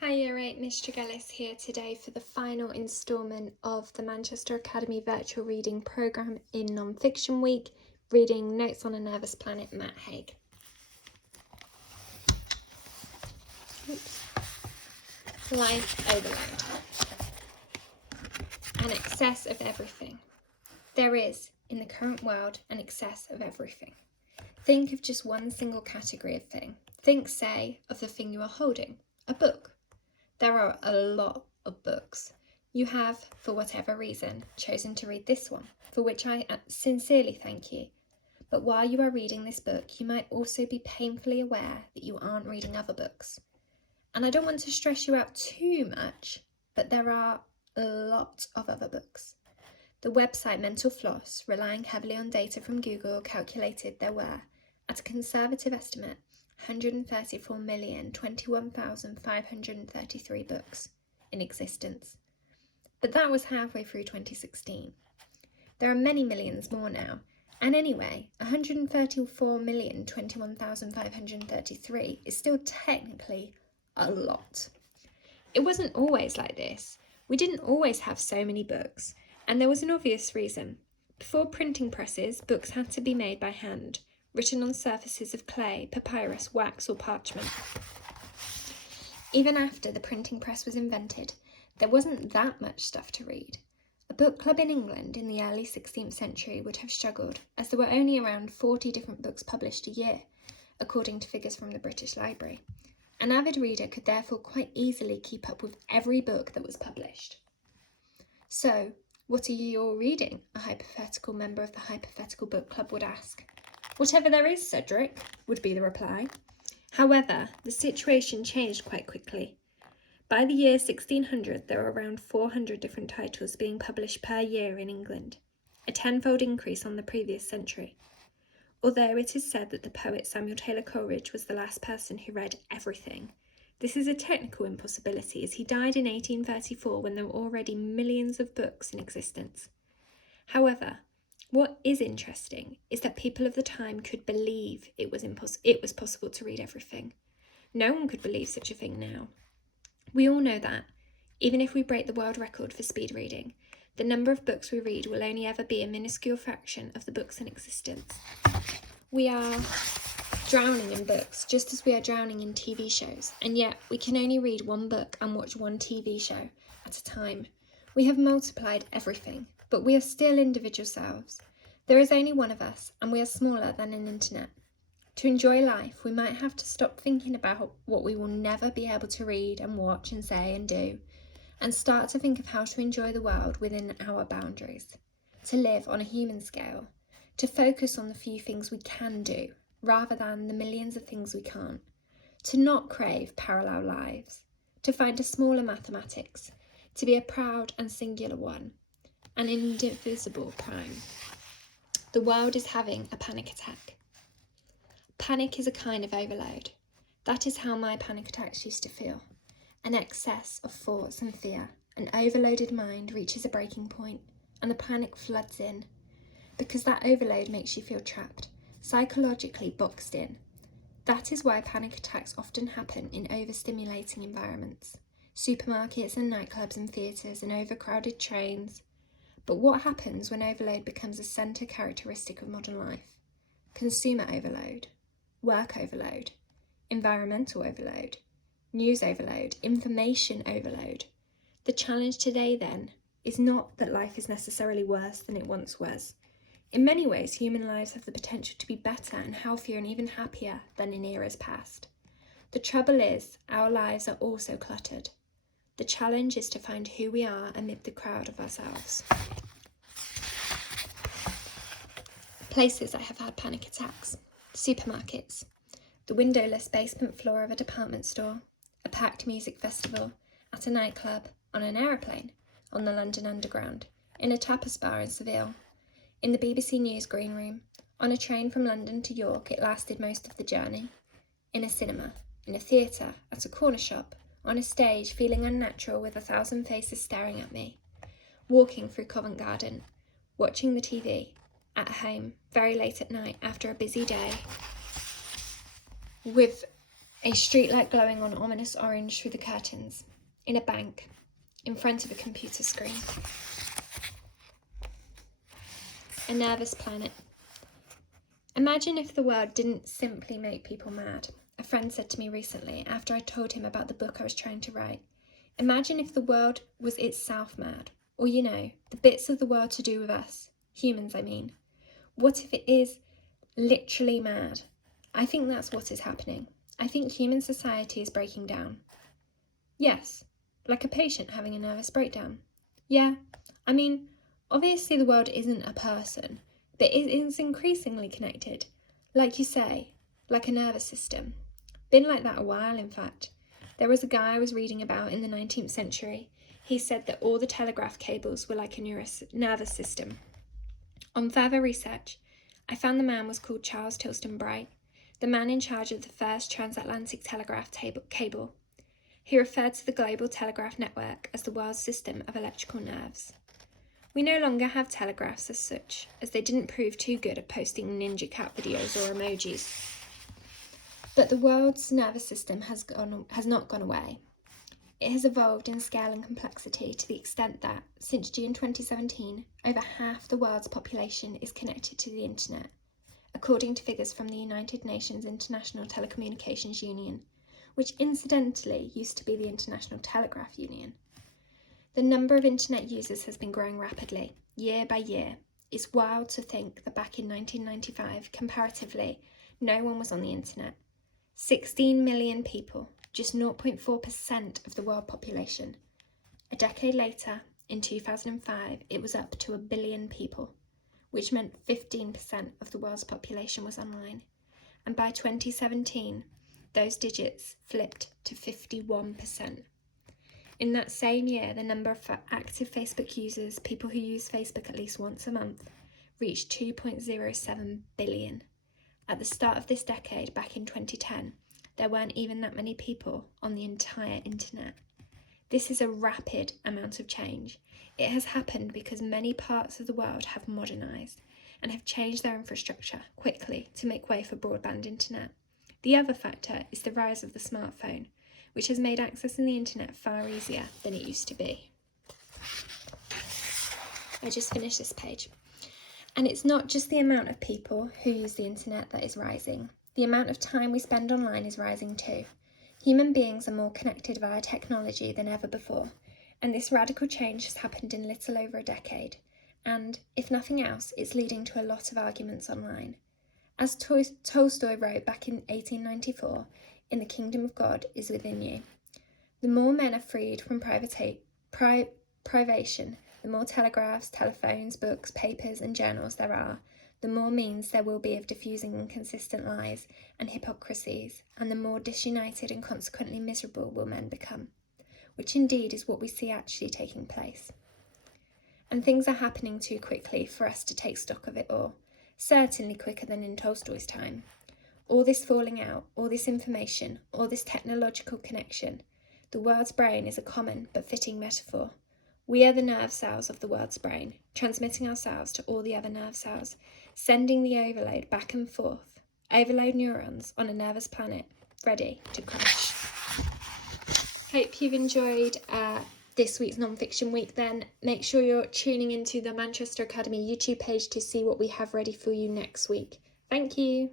Hi Year 8, Miss Tregelles here today for the final instalment of the Manchester Academy Virtual Reading Programme in Non-Fiction Week, reading Notes on a Nervous Planet, Matt Haig. Oops. Life overload. An excess of everything. There is, in the current world, an excess of everything. Think of just one single category of thing. Think, say, of the thing you are holding, a book. There are a lot of books. You have, for whatever reason, chosen to read this one, for which I sincerely thank you. But while you are reading this book, you might also be painfully aware that you aren't reading other books. And I don't want to stress you out too much, but there are a lot of other books. The website Mental Floss, relying heavily on data from Google, calculated there were, at a conservative estimate, 134,021,533 books in existence. But that was halfway through 2016. There are many millions more now, and anyway, 134,021,533 is still technically a lot. It wasn't always like this. We didn't always have so many books, and there was an obvious reason. Before printing presses, books had to be made by hand, written on surfaces of clay, papyrus, wax, or parchment. Even after the printing press was invented, there wasn't that much stuff to read. A book club in England in the early 16th century would have struggled, as there were only around 40 different books published a year, according to figures from the British Library. An avid reader could therefore quite easily keep up with every book that was published. So, what are you all reading? A hypothetical member of the Hypothetical Book Club would ask. Whatever there is, Cedric, would be the reply. However, the situation changed quite quickly. By the year 1600, there were around 400 different titles being published per year in England, a tenfold increase on the previous century. Although it is said that the poet Samuel Taylor Coleridge was the last person who read everything, this is a technical impossibility, as he died in 1834 when there were already millions of books in existence. However, what is interesting is that people of the time could believe it was possible to read everything. No one could believe such a thing now. We all know that, even if we break the world record for speed reading, the number of books we read will only ever be a minuscule fraction of the books in existence. We are drowning in books, just as we are drowning in TV shows, and yet we can only read one book and watch one TV show at a time. We have multiplied everything, but we are still individual selves. There is only one of us, and we are smaller than an internet. To enjoy life, we might have to stop thinking about what we will never be able to read and watch and say and do, and start to think of how to enjoy the world within our boundaries, to live on a human scale, to focus on the few things we can do, rather than the millions of things we can't, to not crave parallel lives, to find a smaller mathematics, to be a proud and singular one, an indivisible prime. The world is having a panic attack. Panic is a kind of overload. That is how my panic attacks used to feel. An excess of thoughts and fear. An overloaded mind reaches a breaking point, and the panic floods in. Because that overload makes you feel trapped, psychologically boxed in. That is why panic attacks often happen in overstimulating environments. Supermarkets and nightclubs and theatres and overcrowded trains. But what happens when overload becomes a centre characteristic of modern life? Consumer overload, work overload, environmental overload, news overload, information overload. The challenge today, then, is not that life is necessarily worse than it once was. In many ways, human lives have the potential to be better and healthier and even happier than in eras past. The trouble is, our lives are also cluttered. The challenge is to find who we are amid the crowd of ourselves. Places I have had panic attacks. Supermarkets. The windowless basement floor of a department store. A packed music festival. At a nightclub. On an aeroplane. On the London Underground. In a tapas bar in Seville. In the BBC News green room. On a train from London to York, it lasted most of the journey. In a cinema. In a theatre. At a corner shop. On a stage, feeling unnatural with 1,000 faces staring at me. Walking through Covent Garden. Watching the TV. At home, very late at night after a busy day, with A streetlight glowing on ominous orange through the curtains. In a bank. In front of a computer screen. A nervous planet. Imagine if the world didn't simply make people mad. A friend said to me recently, after I told him about the book I was trying to write. Imagine if the world was itself mad. Or, the bits of the world to do with us. Humans, I mean. What if it is literally mad? I think that's what is happening. I think human society is breaking down. Yes, like a patient having a nervous breakdown. Yeah, I mean, obviously the world isn't a person, but it is increasingly connected. Like you say, like a nervous system. Been like that a while, in fact. There was a guy I was reading about in the 19th century. He said that all the telegraph cables were like a nervous system. On further research, I found the man was called Charles Tilston Bright, the man in charge of the first transatlantic telegraph cable. He referred to the global telegraph network as the world's system of electrical nerves. We no longer have telegraphs as such, as they didn't prove too good at posting ninja cat videos or emojis. But the world's nervous system has not gone away. It has evolved in scale and complexity to the extent that, since June 2017, over half the world's population is connected to the internet, according to figures from the United Nations International Telecommunications Union, which incidentally used to be the International Telegraph Union. The number of internet users has been growing rapidly, year by year. It's wild to think that back in 1995, comparatively, no one was on the internet. 16 million people, just 0.4% of the world population. A decade later, in 2005, it was up to 1 billion people, which meant 15% of the world's population was online. And by 2017, those digits flipped to 51%. In that same year, the number of active Facebook users, people who use Facebook at least once a month, reached 2.07 billion. At the start of this decade, back in 2010, there weren't even that many people on the entire internet. This is a rapid amount of change. It has happened because many parts of the world have modernised and have changed their infrastructure quickly to make way for broadband internet. The other factor is the rise of the smartphone, which has made accessing the internet far easier than it used to be. I just finished this page. And it's not just the amount of people who use the internet that is rising. The amount of time we spend online is rising too. Human beings are more connected via technology than ever before, and this radical change has happened in little over a decade. And, if nothing else, it's leading to a lot of arguments online. As Tolstoy wrote back in 1894, "In the kingdom of God is within you." The more men are freed from privation, the more telegraphs, telephones, books, papers and journals there are, the more means there will be of diffusing inconsistent lies and hypocrisies, and the more disunited and consequently miserable will men become, which indeed is what we see actually taking place. And things are happening too quickly for us to take stock of it all, certainly quicker than in Tolstoy's time. All this falling out, all this information, all this technological connection. The world's brain is a common but fitting metaphor. We are the nerve cells of the world's brain, transmitting ourselves to all the other nerve cells, sending the overload back and forth. Overload neurons on a nervous planet, ready to crash. Hope you've enjoyed this week's non-fiction week then. Make sure you're tuning into the Manchester Academy YouTube page to see what we have ready for you next week. Thank you.